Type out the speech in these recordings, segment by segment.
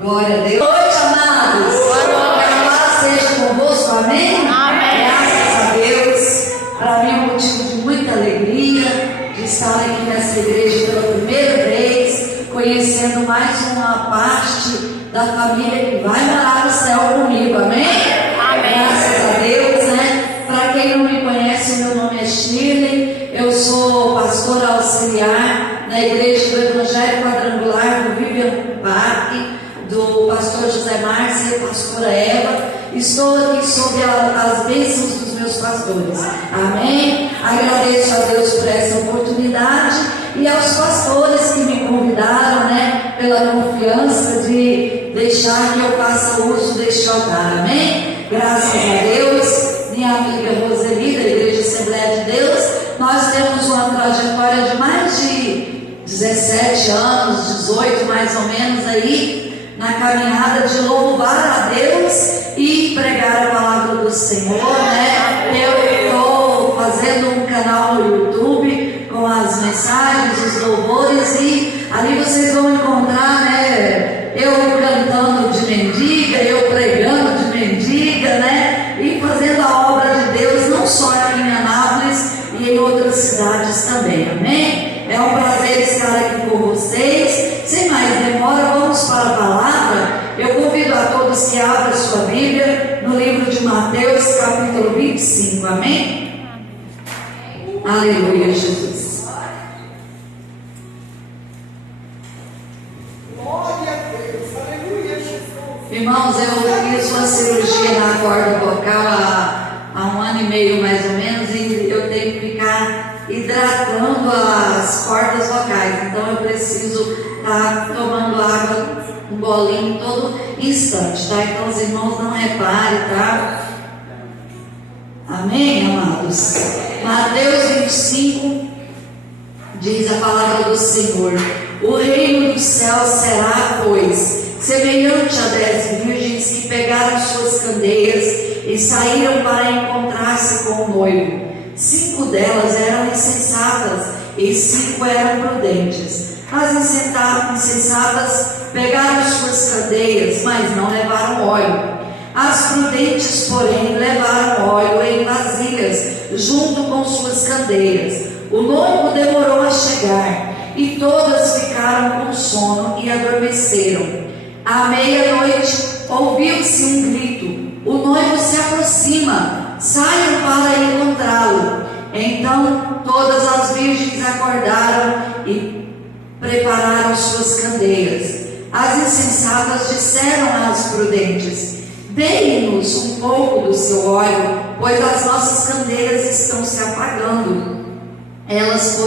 Glória a Deus. Boa noite, amados. Que a paz seja convosco, amém? Amém. Graças a Deus. Para mim é um motivo de muita alegria de estar aqui nessa igreja pela primeira vez, conhecendo mais uma parte da família que vai morar no céu comigo, amém? Amém. Graças a Deus, né? Para quem não me conhece, meu nome é Shirley, eu sou pastora auxiliar na igreja do Evangelho Quadrangular do Vivian Parque, do pastor José Márcio e a pastora Eva. Estou aqui sob as bênçãos dos meus pastores, amém? Agradeço a Deus por essa oportunidade e aos pastores que me convidaram, né, pela confiança de deixar que eu faça uso deste altar, amém? Graças a Deus, minha amiga Roseli, da Igreja Assembleia de Deus, nós temos uma trajetória de mais de 17 anos, 18 mais ou menos aí, na caminhada de louvar a Deus e pregar a palavra do Senhor, né? Eu estou fazendo um canal no YouTube com as mensagens, os louvores, e ali vocês vão encontrar, né, eu cantando de mendiga, eu pregando de mendiga, né, e fazendo a obra de Deus, não só aqui em Anápolis e em outras cidades também, amém? É um prazer estar aqui com vocês. Sem mais demora, vamos para a palavra. Eu convido a todos que abram sua Bíblia no livro de Mateus, capítulo 25, amém? Aleluia, Jesus. Glória a Deus, aleluia, Jesus. Irmãos, eu fiz uma cirurgia na corda vocal há um ano e meio mais ou menos, e eu tenho que ficar hidratando as cordas vocais, então eu preciso estar tomando água, um bolinho todo instante, tá? Então os irmãos não reparem, tá? Amém, amados? Mateus 25 diz a palavra do Senhor: o reino dos céus será, pois, semelhante a 10 virgens que pegaram suas candeias e saíram para encontrar-se com o noivo. 5 delas eram insensatas e 5 eram prudentes. As insensatas pegaram suas candeias, mas não levaram óleo. As prudentes, porém, levaram óleo em vasilhas, junto com suas candeias. O noivo demorou a chegar, e todas ficaram com sono e adormeceram. À meia-noite, ouviu-se um grito: o noivo se aproxima, saiam para encontrá-lo. Então todas as virgens acordaram e prepararam suas candeias. As insensatas disseram às prudentes: deem-nos um pouco do seu óleo, pois as nossas candeias estão se apagando. Elas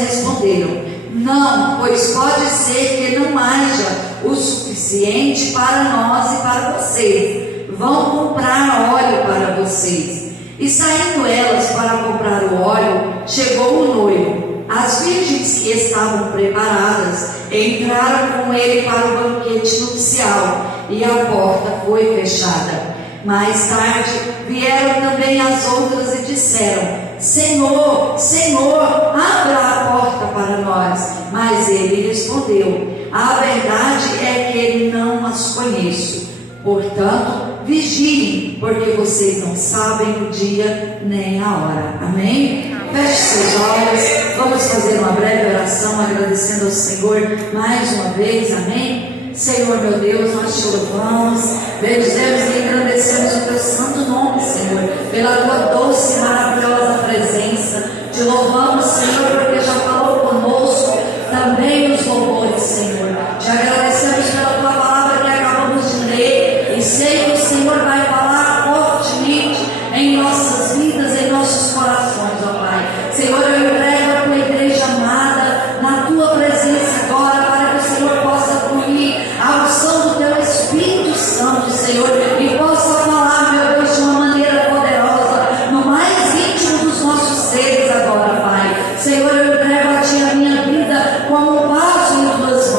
responderam: não, pois pode ser que não haja o suficiente para nós e para vocês. Vão comprar óleo para vocês. E saindo elas para comprar o óleo, chegou o noivo. As virgens que estavam preparadas entraram com ele para o banquete nupcial, e a porta foi fechada. Mais tarde vieram também as outras e disseram: Senhor, Senhor, abra a porta para nós. Mas ele respondeu: a verdade é que ele não as conheço. Portanto, vigiem, porque vocês não sabem o dia nem a hora. Amém? Feche seus olhos. Vamos fazer uma breve oração agradecendo ao Senhor mais uma vez. Amém? Senhor meu Deus, nós te louvamos, bendizemos e engrandecemos o teu santo nome, Senhor, pela tua doce e maravilhosa presença. Te louvamos, Senhor, porque já falou conosco também nos louvores, Senhor. Te agradecemos pela tua palavra que acabamos de ler, e sei que o Senhor vai falar fortemente em nossas vidas, em nossos corações, ó Pai. Senhor, eu entrego a tua igreja amada na tua presença agora, para que o Senhor possa fluir a unção do teu Espírito Santo, Senhor, e possa falar, meu Deus, de uma maneira poderosa no mais íntimo dos nossos seres agora, Pai. Senhor, eu entrego a ti a minha vida como um vaso em tuas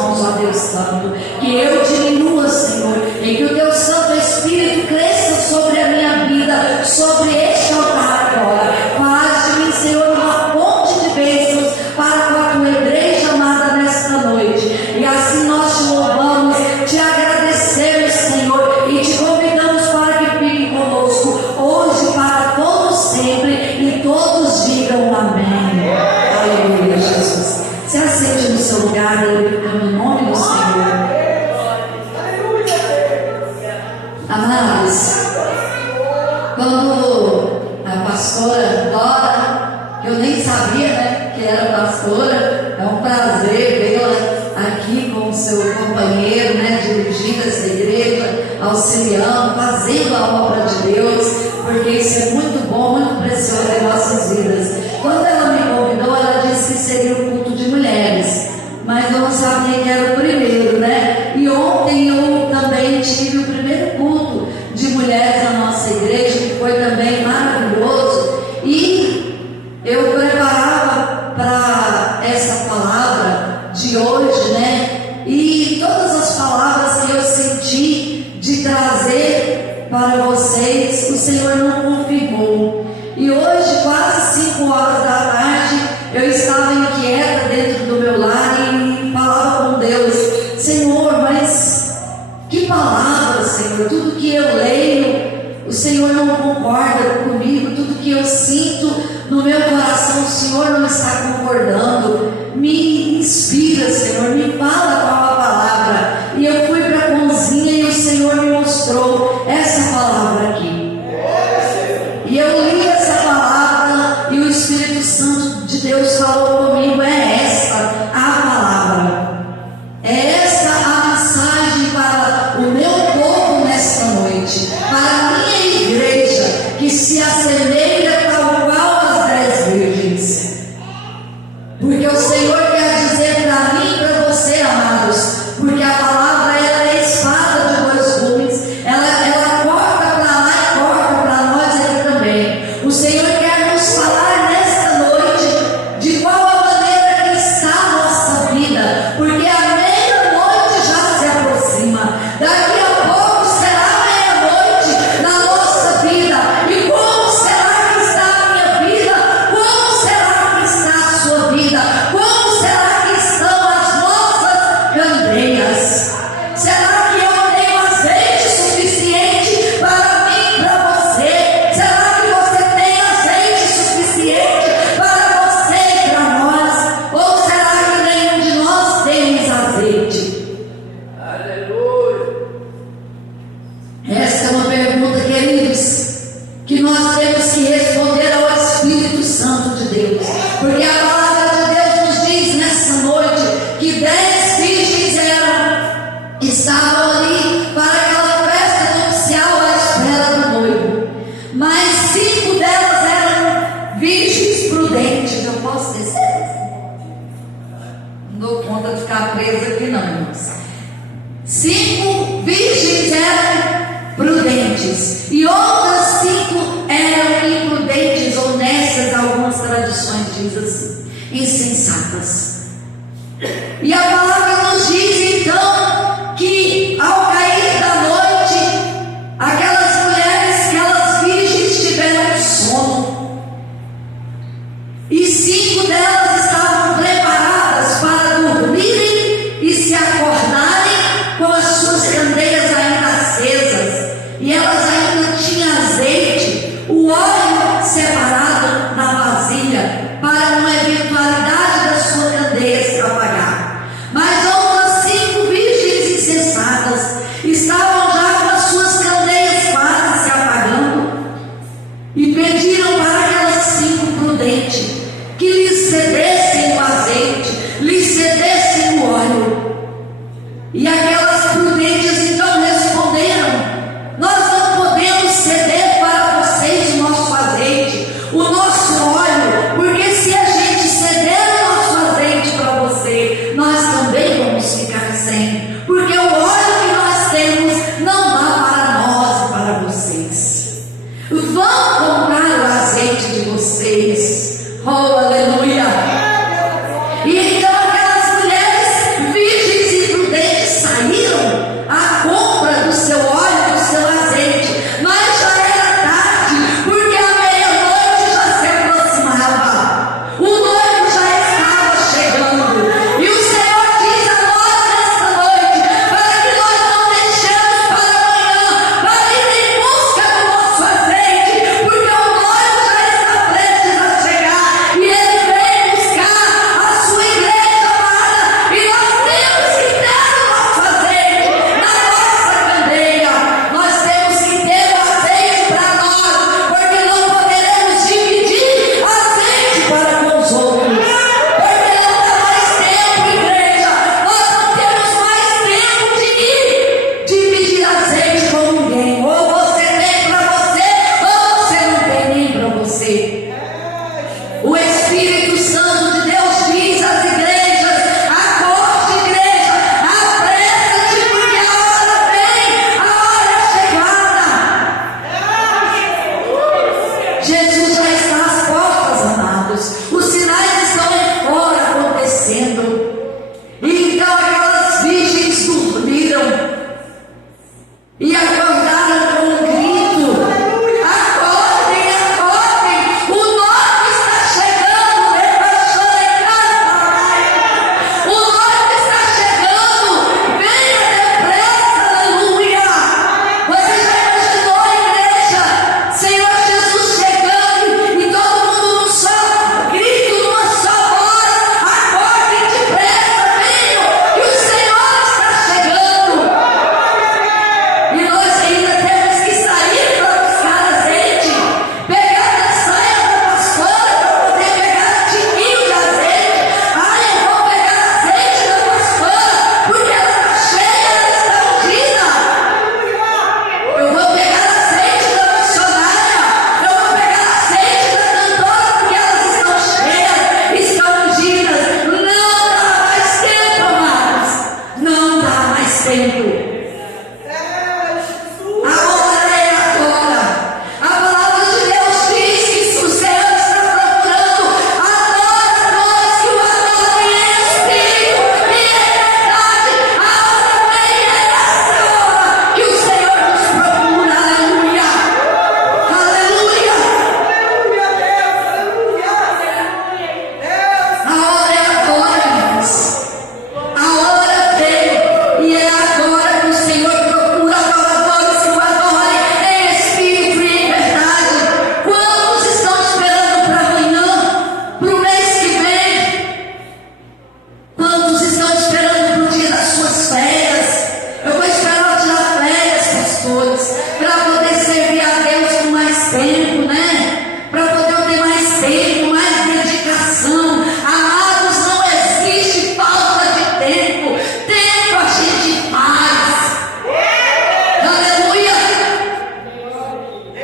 pastora Dora, que eu nem sabia, né, que era pastora. É um prazer vê-la aqui com o seu companheiro, né, dirigindo essa igreja, auxiliando, fazendo a obra de Deus, porque isso é muito bom, muito precioso em nossas vidas. Quando ela me convidou, ela disse que seria o culto de mulheres, mas eu não sabia que era o primeiro, né? E ontem eu também tive o primeiro culto de mulheres na nossa igreja, que foi também maravilhoso. E eu preparava para essa palavra de hoje, né? E todas as palavras que eu senti de trazer para vocês, o Senhor não confirmou. E hoje, quase 5 horas da tarde, eu estava inquieta dentro do meu lar e falava com Deus: Senhor, mas que palavra, Senhor? Tudo que eu leio, o Senhor não concorda comigo. Tudo que eu sinto no meu coração, o Senhor não está concordando. Me inspira, Senhor, me fala qual a palavra. E eu fui para a cozinha e o Senhor me mostrou essa palavra aqui. E eu li essa palavra e o Espírito Santo de Deus falou comigo: é esta a palavra, é esta a mensagem para o meu povo nesta noite, para a minha igreja, que se assemelha tal qual as 10 virgens. Porque o Senhor quer dizer para mim e para você, amados, porque a palavra ela é espada de 2 gumes, ela corta para lá e corta para nós aqui também. O Senhor quer nos falar nesta noite de qual a maneira que está a nossa vida, porque a meia-noite já se aproxima. Daqui a pouco será meia-noite na nossa vida. E como será que está a minha vida? Como será que está a sua vida? Como será que estão as nossas candeias? Será que eu tenho azeite suficiente para mim e para você? Será que você tem azeite suficiente para você e para nós? Ou será que nenhum de nós temos azeite? Aleluia. Essa é uma pergunta, queridos, que nós temos que responder ao Espírito Santo de Deus, porque a palavra de Deus nos diz nessa noite que 10 virgens estavam ali para aquela festa nupcial à espera do noivo, mas 5 delas eram virgens prudentes. Eu posso descer? Não dou conta de ficar presa aqui não, irmãos. 5 virgens eram prudentes e outras 5 eram imprudentes, ou nessas algumas tradições diz assim, insensatas. E a palavra nos diz então que ao cair da noite, aquelas mulheres, aquelas virgens tiveram sono, e 5 delas estavam preparadas para dormirem e se acordarem com as suas candeias ainda acesas, e elas ainda tinham azeite, o óleo separado na vasilha para uma eventualidade da sua candeia se apagar. Mas outras 5 virgens insensatas estavam já com as suas candeias quase se apagando e pediram para aquelas 5 prudentes que lhes cedessem o azeite, lhes cedessem o óleo. E aquelas prudentes então responderam: nós não podemos ceder para vocês o nosso azeite, o nosso óleo, porque se a gente ceder o nosso azeite para você, nós também vamos ficar sem, porque o óleo que nós temos não dá para nós e para vocês. Vão comprar o azeite de vocês. Oh, aleluia! E então aquelas mulheres virgens e prudentes saíram à compra do seu óleo, do seu azeite, mas já era tarde, porque a meia-noite já se aproximava, o noivo já estava chegando, e o Senhor diz a nós nesta noite, para que nós não deixemos para amanhã, para ir em busca do nosso azeite, porque o noivo já está prestes a chegar. tempo. A hora é agora. A palavra de Deus diz que se o Senhor está procurando adoradores que o adorem em espírito e em verdade, a hora vem, é essa hora que o Senhor nos procura. Aleluia. Aleluia. A hora é agora, irmãos. A hora vem e é agora que o Senhor procura adoradores que o adorem em espírito e em verdade. Quantos estão esperando para amanhã, para o mês que vem? Quantos estão esperando para o dia das suas férias? Eu vou esperar tirar férias, pastores, para poder servir a Deus com mais tempo, né? Para poder ter mais tempo, mais dedicação. Amados, não existe falta de tempo. Tempo a gente faz. Aleluia.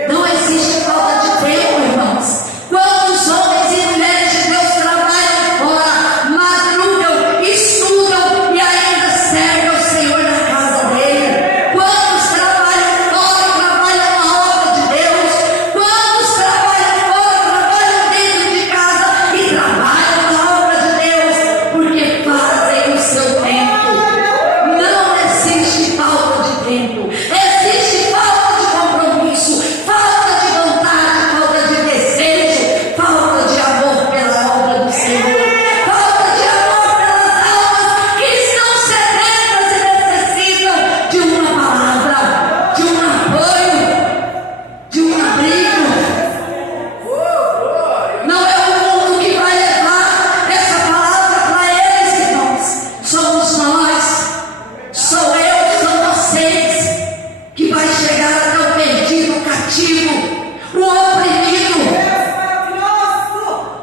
Não existe falta de tempo, irmãos. Quantos homens e mulheres de Deus trabalham fora, madrugam, estudam e ainda servem ao Senhor na casa dele? Quantos trabalham fora e trabalham na obra de Deus? Quantos trabalham fora, trabalham dentro de casa e trabalham na obra de Deus? Porque fazem o seu tempo. Não existe falta de tempo. Existe falta de compromisso, falta de vontade, falta de desejo, falta de amor pela obra do Senhor, falta de amor pelas almas que estão sedentas e necessitam de uma palavra, de um apoio, de um abrigo. Não é o mundo que vai levar essa palavra para eles, irmãos. Somos nós, sou eu, são vocês, que vai chegar até o perdido, o cativo, o oprimido,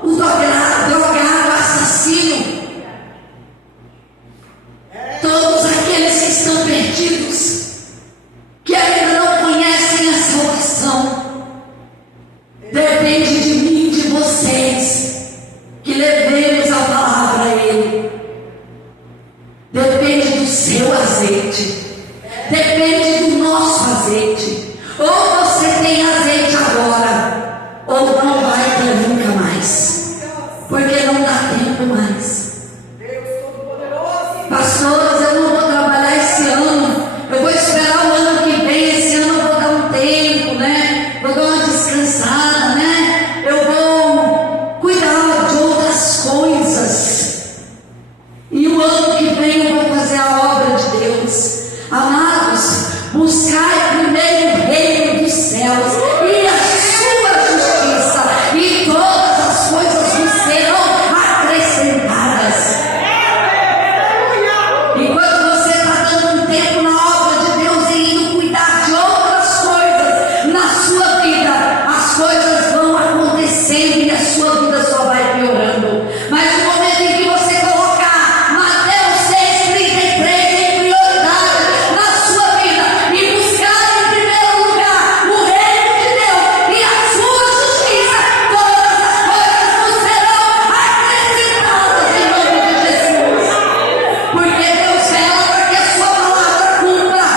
o drogado, o assassino. Todos aqueles que estão perdidos, que ainda não conhecem a salvação. Depende de mim e de vocês, que levemos a palavra a Ele. Depende do seu azeite. Depende do nosso azeite. Ou você tem azeite agora, ou não vai ter nunca mais. Porque não dá tempo mais. Pastores, eu não vou trabalhar esse ano. Eu vou esperar o ano que vem. Esse ano eu vou dar um tempo, né? Vou dar uma descansada, né? Eu vou cuidar de outras coisas. E o ano que vem eu vou fazer a obra de Deus. Amados, buscai primeiro o reino dos céus e a sua justiça, e todas as coisas vos serão acrescentadas. Enquanto você está dando um tempo na obra de Deus e indo cuidar de outras coisas na sua vida, as coisas vão acontecendo e a sua vida só vai piorando. Mas no momento em que você colocar Mateus 6,33 em prioridade na sua vida e buscar em primeiro lugar o reino de Deus e a sua justiça, todas as coisas vos serão acrescentadas em nome de Jesus. Porque Deus vela para que a sua palavra cumpra.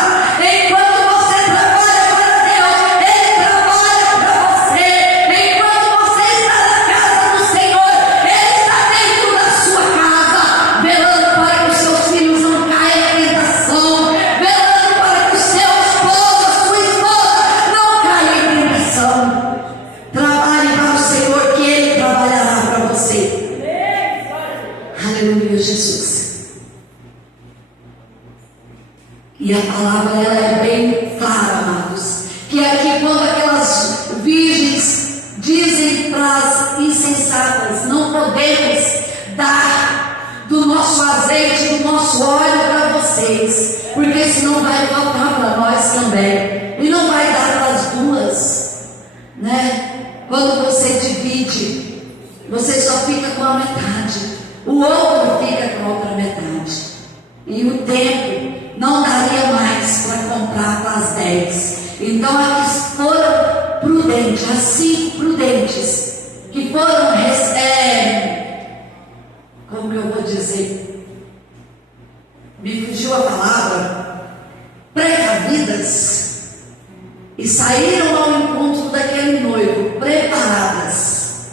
Enquanto você trabalha para Deus, Ele trabalha para você. Enquanto você está na casa do Senhor, Ele está dentro da sua casa, velando para que os seus filhos não caiam em tentação, velando para que o seu esposo, a sua esposa não caia em tentação. Trabalhe para o Senhor, que Ele trabalhará para você. Aleluia, Jesus. E a palavra ela é bem clara, amados. Que aqui quando aquelas virgens dizem para as insensatas, não podemos dar do nosso azeite, do nosso óleo para vocês, porque senão vai faltar para nós também. E não vai dar para as duas, né? Quando você divide, você só fica com a metade, o outro fica com a outra metade. E o tempo não daria mais para comprar com as 10. Então as foram prudentes, as 5 prudentes, que foram, como que eu vou dizer? Me fugiu a palavra. precavidas e saíram ao encontro daquele noivo, preparadas.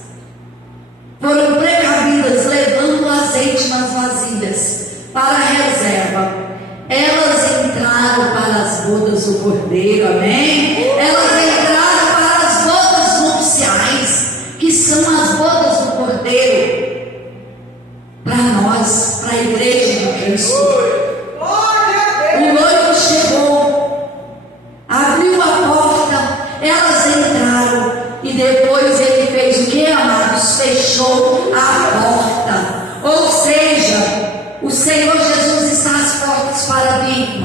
Foram precavidas, levando o azeite nas vasilhas para a reserva. Elas entraram para as bodas do Cordeiro, amém? Elas entraram para as bodas nupciais, que são as bodas do Cordeiro, para nós, para a igreja de Cristo. O noivo chegou, abriu a porta, elas entraram, e depois ele fez o que, amados? Fechou a porta. Ou seja, o Senhor Jesus está às portas para vir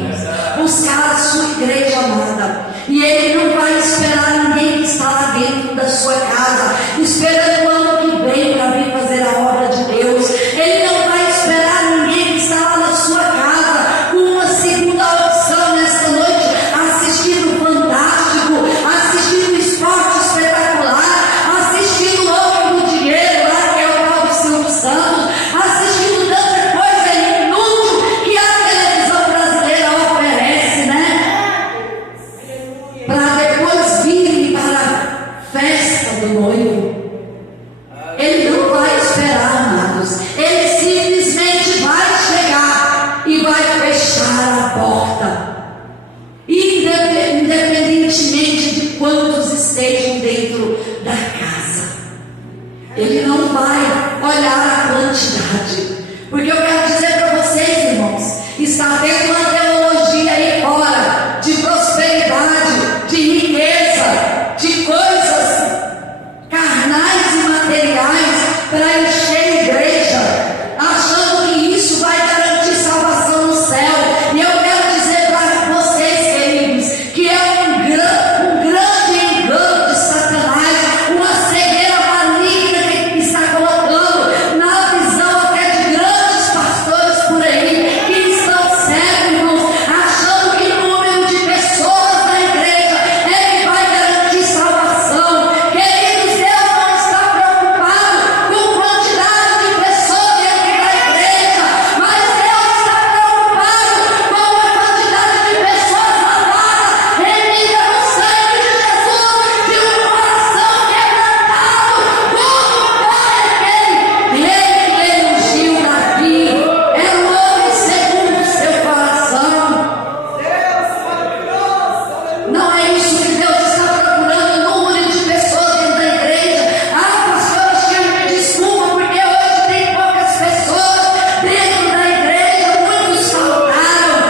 buscar a sua igreja amada, e Ele não vai esperar ninguém que está lá dentro da sua casa, esperando o ano que vem para vir fazer a obra de Deus. Ele não vai esperar ninguém que está lá na sua casa com uma segunda opção nesta noite, assistindo o Fantástico, assistindo o esporte espetacular, assistindo o Homem do Dinheiro lá, que é o tal do Silvio Santos, assistindo tanta coisa inútil que a televisão brasileira oferece, né? Para depois vir para a festa do noivo. Ele não vai esperar, amados. Ele simplesmente vai chegar e vai fechar a porta. Independentemente de quantos estejam dentro da casa, Ele não vai olhar a quantidade. Porque eu quero dizer para vocês, irmãos, está tendo uma teologia aí fora de prosperidade, de riqueza, de coisas carnais e materiais para encher a igreja, achando que isso vai garantir salvação no céu. E eu quero dizer para vocês, queridos, que é um grande engano de Satanás, uma cegueira maligna que está colocando na visão até de grandes pastores por aí, que estão cegos, irmãos, achando que o número de pessoas na igreja é que vai garantir salvação. Queridos, Deus não está preocupado com quantidade de pessoas dentro da igreja, mas Deus está preocupado com a quantidade de pessoas lavadas, remidas no sangue de Jesus, de um coração quebrantado, como foi aquele rei que ungiu Davi. Era um homem segundo o seu coração. Não é isso que Deus está procurando, o número de pessoas dentro da igreja. Ah, pastor, me desculpa, porque hoje tem poucas pessoas dentro da igreja, muitos faltaram.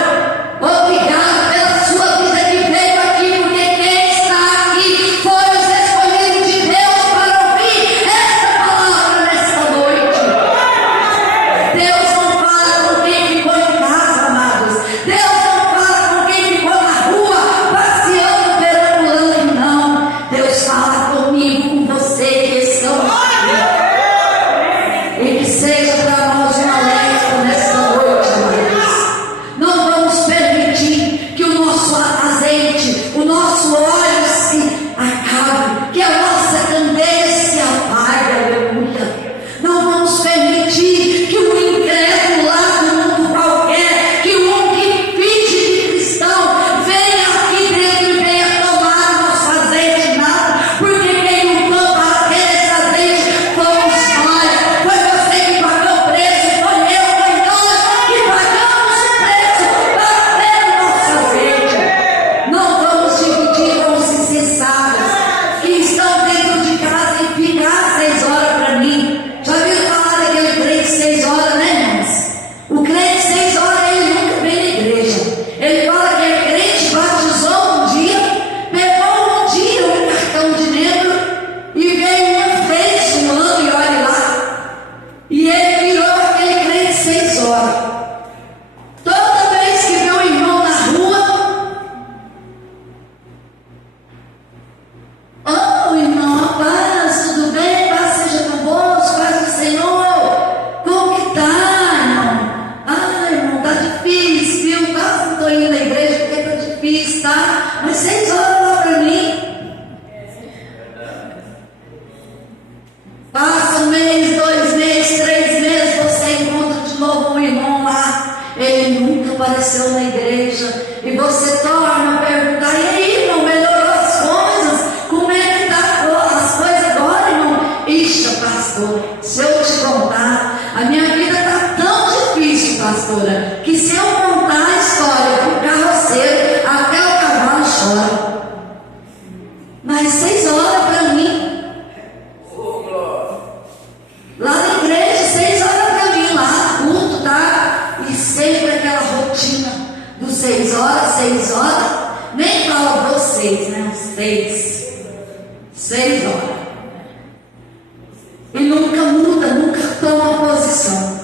Obrigado pela sua vida que veio aqui, porque quem está aqui foram os escolhidos de Deus para ouvir esta palavra nesta noite. Deus não fala com quem ficou em casa, amados. Deus não fala com quem ficou na rua, passeando, perambulando, não. Deus fala comigo, com você que estão aqui. E que seja para nós um alerta nesta noite, amados. Não vamos permitir que o nosso azeite, o nosso óleo se acabe, que a nossa candeia se apague, aleluia. Não vamos permitir que o incrédulo lá do mundo qualquer, que um que finge de cristão, venha aqui dentro e venha tomar o nosso azeite, nada, porque quem lutou para ter esse azeite fomos nós. Foi você que pagou o preço, foi eu, foi nós que pagamos o preço para ter o nosso azeite. Não vamos dividir com os insensatos que estão dentro de casa e ficar 6 horas para mim. Já viram falar daquele crente 6 horas, né, irmãos? O crente 6 horas, ele nunca vem na igreja. Ele fala que é crente, batizou um dia, pegou um dia um cartão de membro e veio uma vez um ano e olha lá. E ele virou aquele crente 6 horas. Toda vez que vê um irmão na rua, oh, irmão, a paz, tudo bem? Paz seja convosco, paz do Senhor. Como que tá, irmão? Ah, irmão, tá difícil, viu? Quase não tô indo na igreja porque tá difícil, tá? Mas 6 horas lá pra mim. Passa um mês, 2 meses, 3 meses, você encontra de novo um irmão lá. Ele nunca apareceu na igreja. E você torna Do 6 horas, nem fala vocês, né? Os 6 horas. E nunca muda, nunca toma posição.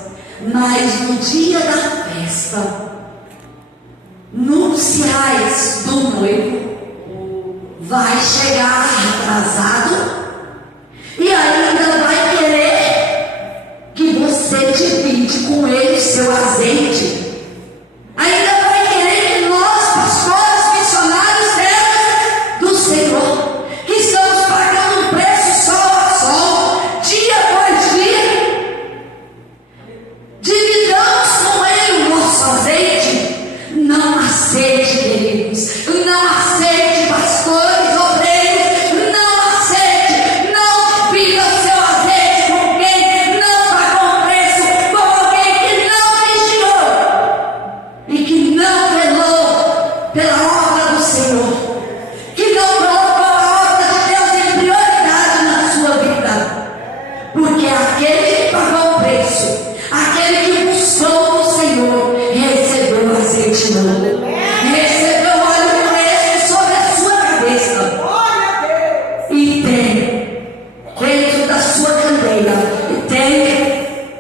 Mas no dia da festa, nupciais do noivo, vai chegar atrasado e ainda vai querer que você divide com ele seu azeite